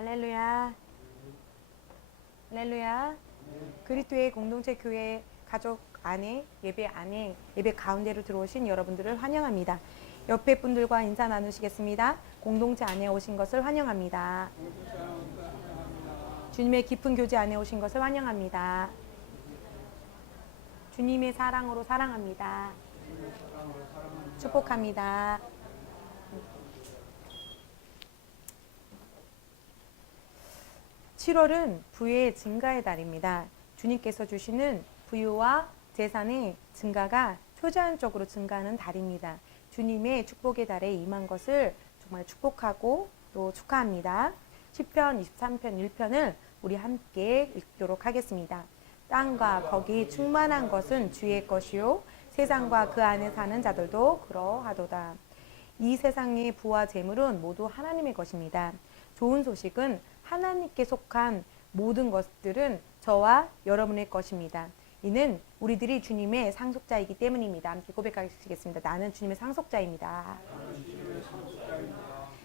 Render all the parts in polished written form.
할렐루야. 할렐루야. 그리스도의 공동체 교회 가족 안에 예배 가운데로 들어오신 여러분들을 환영합니다. 옆에 분들과 인사 나누시겠습니다. 공동체 안에 오신 것을 환영합니다. 주님의 깊은 교제 안에 오신 것을 환영합니다. 주님의 사랑으로 사랑합니다. 축복합니다. 7월은 부의 증가의 달입니다. 주님께서 주시는 부유와 재산의 증가가 초자연적으로 증가하는 달입니다. 주님의 축복의 달에 임한 것을 정말 축복하고 또 축하합니다. 시편 23편 1편을 우리 함께 읽도록 하겠습니다. 땅과 거기 충만한 것은 주의 것이요 세상과 그 안에 사는 자들도 그러하도다. 이 세상의 부와 재물은 모두 하나님의 것입니다. 좋은 소식은 하나님께 속한 모든 것들은 저와 여러분의 것입니다. 이는 우리들이 주님의 상속자이기 때문입니다. 함께 고백하시겠습니다. 나는 주님의 상속자입니다.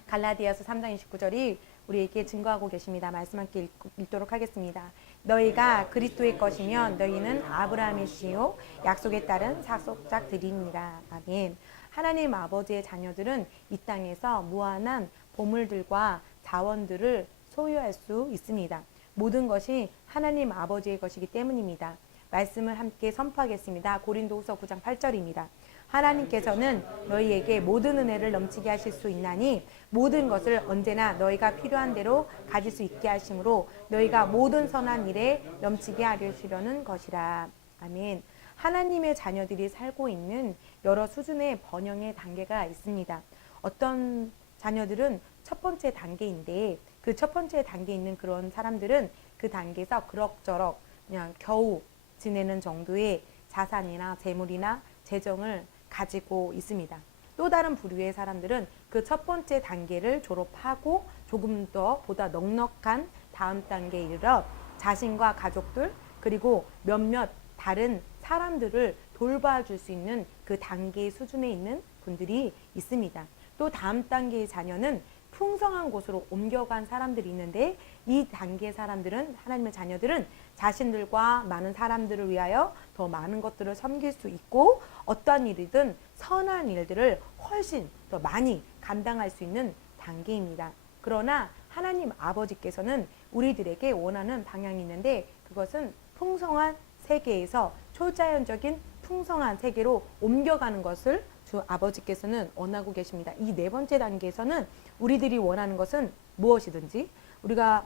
갈라디아서 3장 29절이 우리에게 증거하고 계십니다. 말씀 함께 읽도록 하겠습니다. 너희가 그리스도의 것이면 너희는 아브라함의 씨요 약속에 따른 상속자들이니라. 아멘. 하나님 아버지의 자녀들은 이 땅에서 무한한 보물들과 자원들을 소유할 수 있습니다. 모든 것이 하나님 아버지의 것이기 때문입니다. 말씀을 함께 선포하겠습니다. 고린도후서 9장 8절입니다. 하나님께서는 너희에게 모든 은혜를 넘치게 하실 수 있나니 모든 것을 언제나 너희가 필요한 대로 가질 수 있게 하심으로 너희가 모든 선한 일에 넘치게 하려는 것이라. 아멘. 하나님의 자녀들이 살고 있는 여러 수준의 번영의 단계가 있습니다. 어떤 자녀들은 첫 번째 단계인데 그 첫 번째 단계에 있는 그런 사람들은 그 단계에서 그럭저럭 그냥 겨우 지내는 정도의 자산이나 재물이나 재정을 가지고 있습니다. 또 다른 부류의 사람들은 그 첫 번째 단계를 졸업하고 조금 더 보다 넉넉한 다음 단계에 이르러 자신과 가족들 그리고 몇몇 다른 사람들을 돌봐줄 수 있는 그 단계 수준에 있는 분들이 있습니다. 또 다음 단계의 자녀는 풍성한 곳으로 옮겨간 사람들이 있는데 이 단계 사람들은 하나님의 자녀들은 자신들과 많은 사람들을 위하여 더 많은 것들을 섬길 수 있고 어떠한 일이든 선한 일들을 훨씬 더 많이 감당할 수 있는 단계입니다. 그러나 하나님 아버지께서는 우리들에게 원하는 방향이 있는데 그것은 풍성한 세계에서 초자연적인 풍성한 세계로 옮겨가는 것을 주 아버지께서는 원하고 계십니다. 이 네 번째 단계에서는 우리들이 원하는 것은 무엇이든지 우리가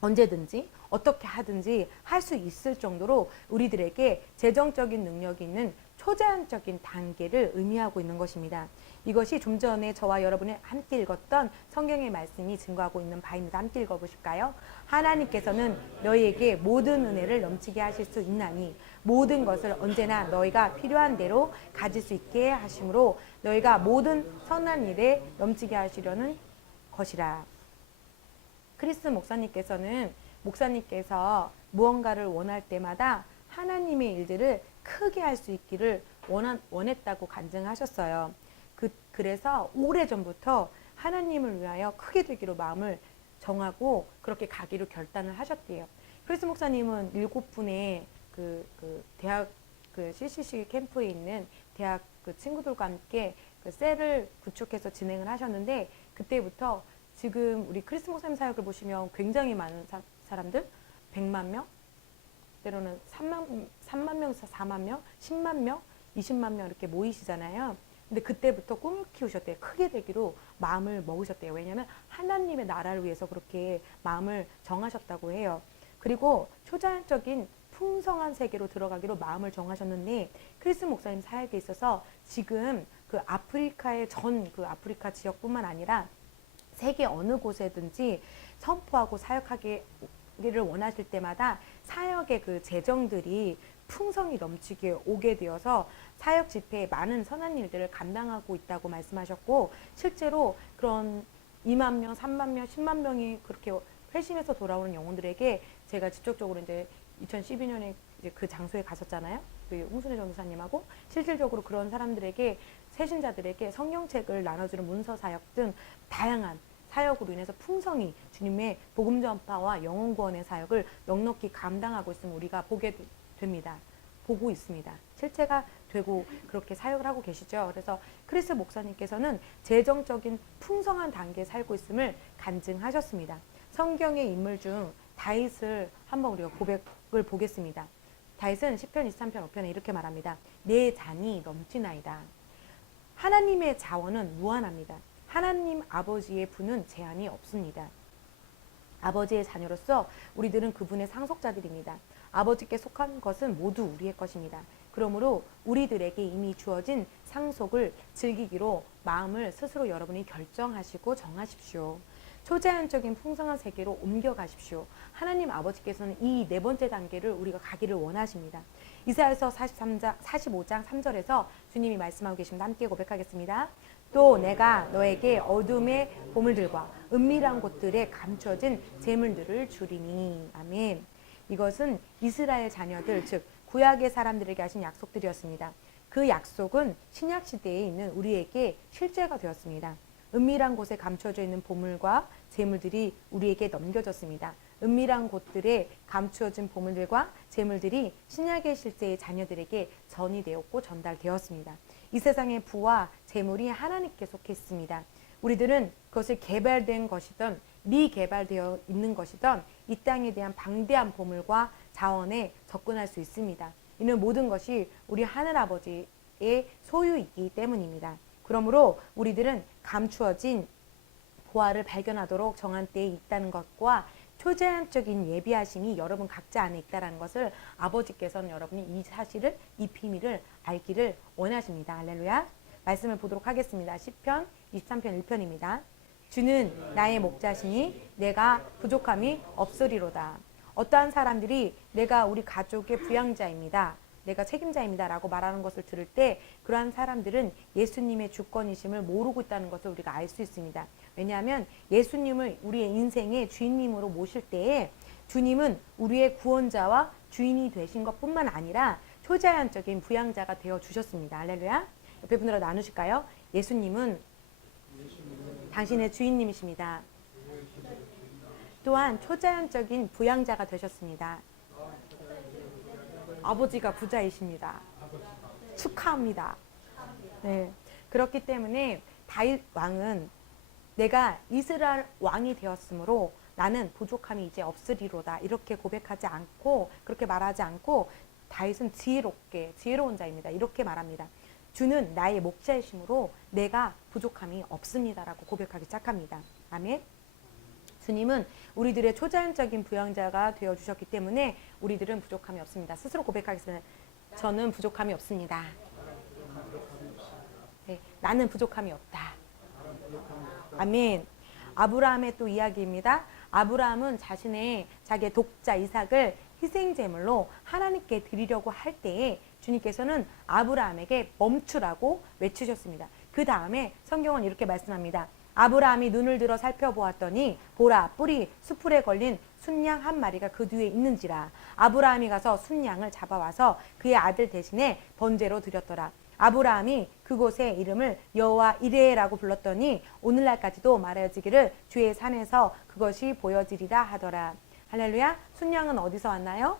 언제든지 어떻게 하든지 할 수 있을 정도로 우리들에게 재정적인 능력이 있는 초자연적인 단계를 의미하고 있는 것입니다. 이것이 좀 전에 저와 여러분이 함께 읽었던 성경의 말씀이 증거하고 있는 바입니다. 함께 읽어보실까요? 하나님께서는 너희에게 모든 은혜를 넘치게 하실 수 있나니 모든 것을 언제나 너희가 필요한 대로 가질 수 있게 하심으로 너희가 모든 선한 일에 넘치게 하시려는 것이라. 크리스 목사님께서 무언가를 원할 때마다 하나님의 일들을 크게 할 수 있기를 원했다고 간증하셨어요. 그래서 오래전부터 하나님을 위하여 크게 되기로 마음을 정하고 그렇게 가기로 결단을 하셨대요. 크리스 목사님은 7분의 대학 CCC 캠프에 있는 대학 친구들과 함께 셀을 구축해서 진행을 하셨는데 그때부터 지금 우리 크리스 목사님 사역을 보시면 굉장히 많은 사람들 100만 명 때로는 3만 명에서 4만 명, 10만 명, 20만 명 이렇게 모이시잖아요. 근데 그때부터 꿈을 키우셨대요. 크게 되기로 마음을 먹으셨대요. 왜냐하면 하나님의 나라를 위해서 그렇게 마음을 정하셨다고 해요. 그리고 초자연적인 풍성한 세계로 들어가기로 마음을 정하셨는데 크리스 목사님 사역에 있어서 지금 그 아프리카의 그 아프리카 지역뿐만 아니라 세계 어느 곳에든지 선포하고 사역하기를 원하실 때마다 사역의 그 재정들이 풍성이 넘치게 오게 되어서 사역 집회에 많은 선한 일들을 감당하고 있다고 말씀하셨고 실제로 그런 2만 명, 3만 명, 10만 명이 그렇게 회심해서 돌아오는 영혼들에게 제가 직접적으로 이제 2012년에 이제 그 장소에 갔었잖아요. 그 홍순혜 전도사님하고 실질적으로 그런 사람들에게 세신자들에게 성경책을 나눠주는 문서 사역 등 다양한 사역으로 인해서 풍성히 주님의 복음 전파와 영혼 구원의 사역을 넉넉히 감당하고 있음을 우리가 보게 됩니다. 보고 있습니다. 실체가 되고 그렇게 사역을 하고 계시죠. 그래서 크리스 목사님께서는 재정적인 풍성한 단계에 살고 있음을 간증하셨습니다. 성경의 인물 중 다윗을 한번 우리가 고백을 보겠습니다. 다윗은 시편 23편 5편에 이렇게 말합니다. 내 잔이 넘치나이다. 하나님의 자원은 무한합니다. 하나님 아버지의 분은 제한이 없습니다. 아버지의 자녀로서 우리들은 그분의 상속자들입니다. 아버지께 속한 것은 모두 우리의 것입니다. 그러므로 우리들에게 이미 주어진 상속을 즐기기로 마음을 스스로 여러분이 결정하시고 정하십시오. 초제한적인 풍성한 세계로 옮겨가십시오. 하나님 아버지께서는 이 네 번째 단계를 우리가 가기를 원하십니다. 이사야서 45장 3절에서 주님이 말씀하고 계십니다. 함께 고백하겠습니다. 또 내가 너에게 어둠의 보물들과 은밀한 곳들에 감춰진 재물들을 주리니. 아멘. 이것은 이스라엘 자녀들, 즉 구약의 사람들에게 하신 약속들이었습니다. 그 약속은 신약 시대에 있는 우리에게 실제가 되었습니다. 은밀한 곳에 감춰져 있는 보물과 재물들이 우리에게 넘겨졌습니다. 은밀한 곳들에 감추어진 보물들과 재물들이 신약의 실제의 자녀들에게 전이되었고 전달되었습니다. 이 세상의 부와 재물이 하나님께 속해 있습니다. 우리들은 그것을 개발된 것이든 미개발되어 있는 것이든 이 땅에 대한 방대한 보물과 자원에 접근할 수 있습니다. 이는 모든 것이 우리 하늘아버지의 소유이기 때문입니다. 그러므로 우리들은 감추어진 보화를 발견하도록 정한 때에 있다는 것과 초제한적인 예비하심이 여러분 각자 안에 있다는 것을 아버지께서는 여러분이 이 사실을, 이 비밀을 알기를 원하십니다. 할렐루야. 말씀을 보도록 하겠습니다. 시편 23편 1편입니다. 주는 나의 목자시니 내가 부족함이 없으리로다. 어떠한 사람들이 내가 우리 가족의 부양자입니다. 내가 책임자입니다 라고 말하는 것을 들을 때 그러한 사람들은 예수님의 주권이심을 모르고 있다는 것을 우리가 알 수 있습니다. 왜냐하면 예수님을 우리의 인생의 주인님으로 모실 때에 주님은 우리의 구원자와 주인이 되신 것뿐만 아니라 초제한적인 부양자가 되어 주셨습니다. 할렐루야. 옆에 분들과 나누실까요? 예수님은 당신의 주인님이십니다. 또한 초제한적인 부양자가 되셨습니다. 아버지가 부자이십니다. 축하합니다. 네. 그렇기 때문에 다윗 왕은 내가 이스라엘 왕이 되었으므로 나는 부족함이 이제 없으리로다. 이렇게 고백하지 않고 그렇게 말하지 않고 다윗은 지혜로운 자입니다. 이렇게 말합니다. 주는 나의 목자이심으로 내가 부족함이 없습니다라고 고백하기 시작합니다. 아멘. 주님은 우리들의 초자연적인 부양자가 되어주셨기 때문에 우리들은 부족함이 없습니다. 스스로 고백하겠습니다. 저는 부족함이 없습니다. 네, 나는 부족함이 없다. 아멘. 아브라함의 또 이야기입니다. 아브라함은 자기의 독자 이삭을 희생제물로 하나님께 드리려고 할 때에 주님께서는 아브라함에게 멈추라고 외치셨습니다. 그 다음에 성경은 이렇게 말씀합니다. 아브라함이 눈을 들어 살펴보았더니 보라, 뿔이 수풀에 걸린 순양 한 마리가 그 뒤에 있는지라. 아브라함이 가서 순양을 잡아와서 그의 아들 대신에 번제로 드렸더라. 아브라함이 그곳의 이름을 여호와 이레라고 불렀더니 오늘날까지도 말하여지기를 주의 산에서 그것이 보여지리라 하더라. 할렐루야. 순양은 어디서 왔나요?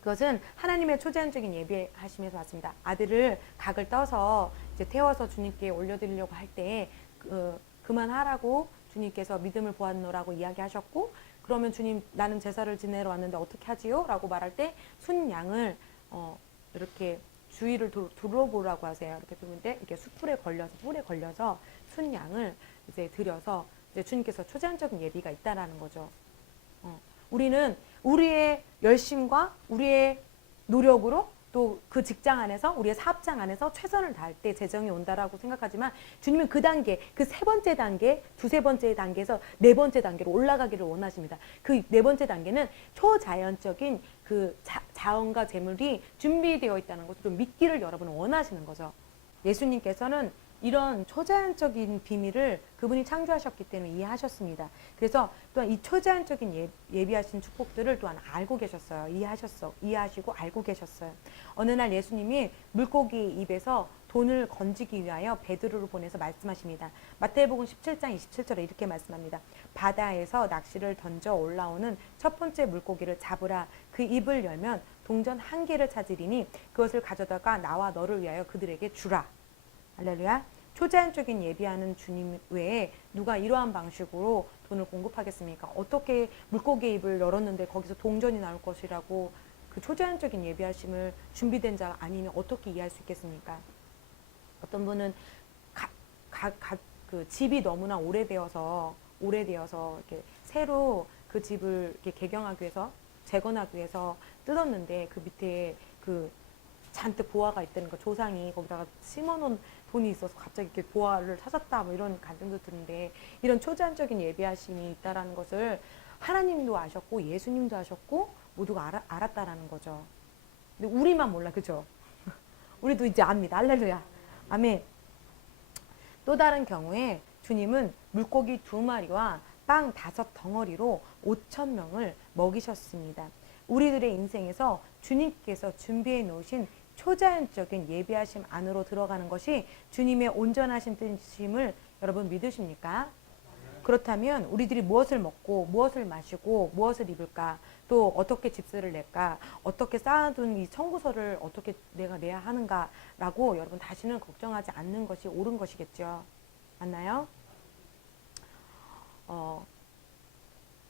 그것은 하나님의 초제한적인 예비하심에서 왔습니다. 아들을 각을 떠서 이제 태워서 주님께 올려드리려고 할 때에 그만하라고 주님께서 믿음을 보았노라고 이야기하셨고, 그러면 주님 나는 제사를 지내러 왔는데 어떻게 하지요? 라고 말할 때 순양을 이렇게 주위를 둘러보라고 하세요. 이렇게 두는데 이렇게 뿔에 걸려서 순양을 이제 드려서 이제 주님께서 초제한적인 예비가 있다라는 거죠. 우리는 우리의 열심과 우리의 노력으로 또 그 직장 안에서 우리의 사업장 안에서 최선을 다할 때 재정이 온다라고 생각하지만 주님은 그 단계, 그 세 번째 단계, 두세 번째 단계에서 네 번째 단계로 올라가기를 원하십니다. 그 네 번째 단계는 초자연적인 그 자원과 재물이 준비되어 있다는 것을 좀 믿기를 여러분은 원하시는 거죠. 예수님께서는 이런 초자연적인 비밀을 그분이 창조하셨기 때문에 이해하셨습니다. 그래서 또한 이 초자연적인 예비하신 축복들을 또한 알고 계셨어요. 이해하시고 알고 계셨어요. 어느 날 예수님이 물고기 입에서 돈을 건지기 위하여 베드로를 보내서 말씀하십니다. 마태복음 17장 27절에 이렇게 말씀합니다. 바다에서 낚시를 던져 올라오는 첫 번째 물고기를 잡으라. 그 입을 열면 동전 한 개를 찾으리니 그것을 가져다가 나와 너를 위하여 그들에게 주라. 할렐루야. 초자연적인 예비하는 주님 외에 누가 이러한 방식으로 돈을 공급하겠습니까? 어떻게 물고기의 입을 열었는데 거기서 동전이 나올 것이라고 그 초자연적인 예비하심을 준비된 자 아니면 어떻게 이해할 수 있겠습니까? 어떤 분은 그 집이 너무나 오래되어서 이렇게 새로 그 집을 이렇게 개경하기 위해서 재건하기 위해서 뜯었는데 그 밑에 그 잔뜩 보화가 있다는 거, 조상이 거기다가 심어놓은 돈이 있어서 갑자기 이렇게 보화를 찾았다 뭐 이런 간증도 드는데, 이런 초자연적인 예비하심이 있다라는 것을 하나님도 아셨고 예수님도 아셨고 모두가 알았다라는 거죠. 근데 우리만 몰라, 그죠? 우리도 이제 압니다. 할렐루야. 아멘. 또 다른 경우에 주님은 물고기 2마리와 빵 5덩어리로 5,000명을 먹이셨습니다. 우리들의 인생에서 주님께서 준비해 놓으신 초자연적인 예비하심 안으로 들어가는 것이 주님의 온전하신 뜻임을 여러분 믿으십니까? 그렇다면 우리들이 무엇을 먹고 무엇을 마시고 무엇을 입을까, 또 어떻게 집세를 낼까, 어떻게 쌓아둔 이 청구서를 어떻게 내가 내야 하는가라고 여러분 다시는 걱정하지 않는 것이 옳은 것이겠죠. 맞나요?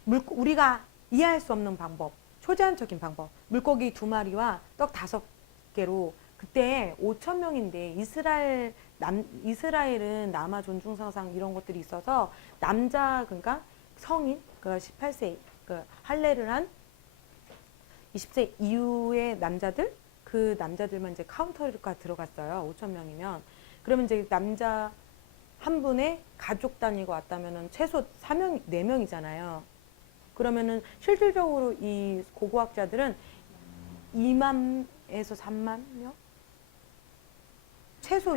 우리가 이해할 수 없는 방법, 초자연적인 방법, 물고기 2마리와 떡 5개로 그때 5,000명인데 이스라엘은 남아 존중사상 이런 것들이 있어서 남자, 그러니까 성인, 그 18세 그 할례를 한 20세 이후의 남자들, 그 남자들만 이제 카운터가 들어갔어요. 5,000명이면. 그러면 이제 남자 한 분의 가족 단위가 왔다면은 최소 4명이잖아요. 그러면은 실질적으로 이 고고학자들은 2만에서 3만 명? 최소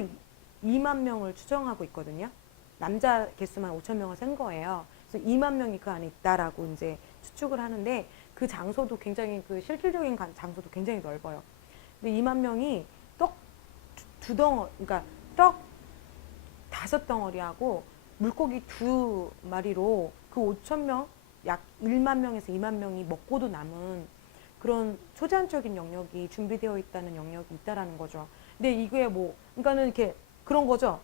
2만 명을 추정하고 있거든요. 남자 개수만 5,000명을 센 거예요. 그래서 2만 명이 그 안에 있다라고 이제 추측을 하는데, 그 장소도 굉장히, 그 실질적인 장소도 굉장히 넓어요. 근데 2만 명이 떡 2덩어리, 그러니까 떡 5덩어리하고 물고기 2마리로 그 5,000명, 약 1만 명에서 2만 명이 먹고도 남은 그런 초자연적인 영역이 준비되어 있다는 영역이 있다라는 거죠. 근데 이게 뭐, 그러니까는 이렇게 그런 거죠.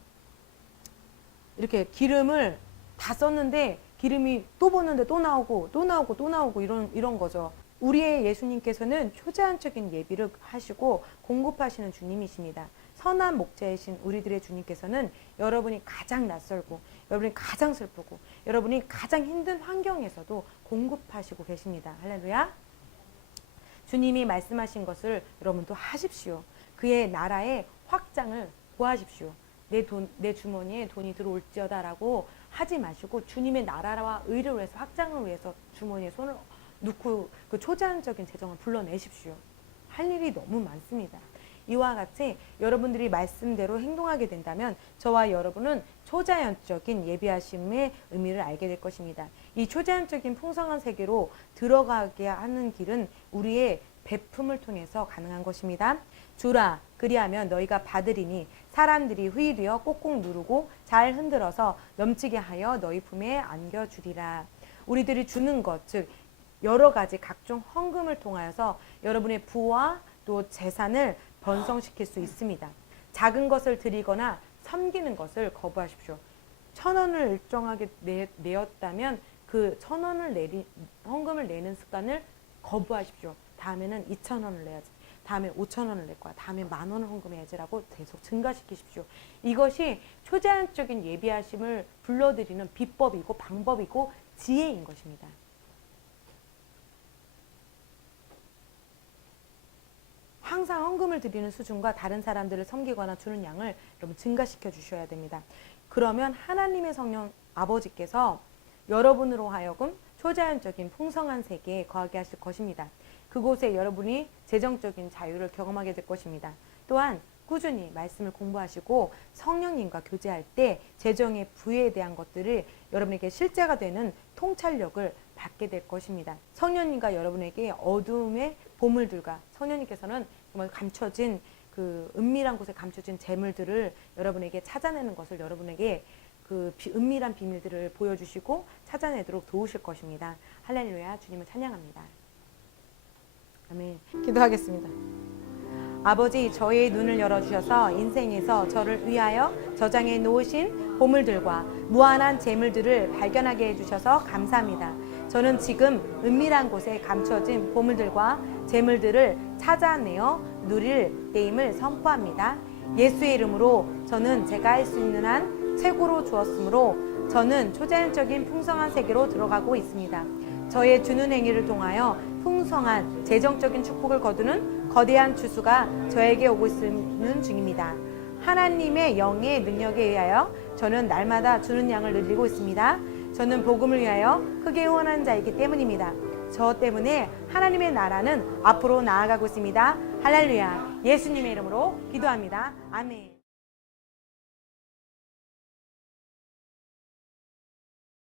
이렇게 기름을 다 썼는데 기름이 또 붓는데 또 나오고 또 나오고 또 나오고 이런 거죠. 우리의 예수님께서는 초자연적인 예비를 하시고 공급하시는 주님이십니다. 선한 목자이신 우리들의 주님께서는 여러분이 가장 낯설고 여러분이 가장 슬프고 여러분이 가장 힘든 환경에서도 공급하시고 계십니다. 할렐루야. 주님이 말씀하신 것을 여러분도 하십시오. 그의 나라의 확장을 구하십시오. 내 주머니에 돈이 들어올지어다라고 하지 마시고 주님의 나라와 의를 위해서, 확장을 위해서 주머니에 손을 넣고 그 초자연적인 재정을 불러내십시오. 할 일이 너무 많습니다. 이와 같이 여러분들이 말씀대로 행동하게 된다면 저와 여러분은 초자연적인 예비하심의 의미를 알게 될 것입니다. 이 초자연적인 풍성한 세계로 들어가게 하는 길은 우리의 베품을 통해서 가능한 것입니다. 주라, 그리하면 너희가 받으리니 사람들이 후일이여 꼭꼭 누르고 잘 흔들어서 넘치게 하여 너희 품에 안겨주리라. 우리들이 주는 것, 즉 여러 가지 각종 헌금을 통하여서 여러분의 부와 또 재산을 번성시킬 수 있습니다. 작은 것을 드리거나 섬기는 것을 거부하십시오. 1,000원을 일정하게 내었다면 그 1,000원을 헌금을 내는 습관을 거부하십시오. 다음에는 2,000원을 내야지. 다음에 5,000원을 낼 거야. 다음에 10,000원을 헌금해야지라고 계속 증가시키십시오. 이것이 초자연적인 예비하심을 불러들이는 비법이고 방법이고 지혜인 것입니다. 항상 헌금을 드리는 수준과 다른 사람들을 섬기거나 주는 양을 여러분 증가시켜 주셔야 됩니다. 그러면 하나님의 성령 아버지께서 여러분으로 하여금 초자연적인 풍성한 세계에 거하게 하실 것입니다. 그곳에 여러분이 재정적인 자유를 경험하게 될 것입니다. 또한 꾸준히 말씀을 공부하시고 성령님과 교제할 때 재정의 부에 대한 것들을 여러분에게 실제가 되는 통찰력을 받게 될 것입니다. 성령님과 여러분에게 어두움의 보물들과 성령님께서는 정말 감춰진 그 은밀한 곳에 감춰진 재물들을 여러분에게 찾아내는 것을 여러분에게 그 은밀한 비밀들을 보여주시고 찾아내도록 도우실 것입니다. 할렐루야. 주님을 찬양합니다. 아멘. 기도하겠습니다. 아버지, 저의 눈을 열어주셔서 인생에서 저를 위하여 저장해 놓으신 보물들과 무한한 재물들을 발견하게 해주셔서 감사합니다. 저는 지금 은밀한 곳에 감춰진 보물들과 재물들을 찾아내어 누릴 때임을 선포합니다. 예수의 이름으로 저는 제가 할 수 있는 한 최고로 주었으므로 저는 초자연적인 풍성한 세계로 들어가고 있습니다. 저의 주는 행위를 통하여 풍성한 재정적인 축복을 거두는 거대한 주수가 저에게 오고 있는 중입니다. 하나님의 영의 능력에 의하여 저는 날마다 주는 양을 늘리고 있습니다. 저는 복음을 위하여 크게 후원하는 자이기 때문입니다. 저 때문에 하나님의 나라는 앞으로 나아가고 있습니다. 할렐루야. 예수님의 이름으로 기도합니다. 아멘.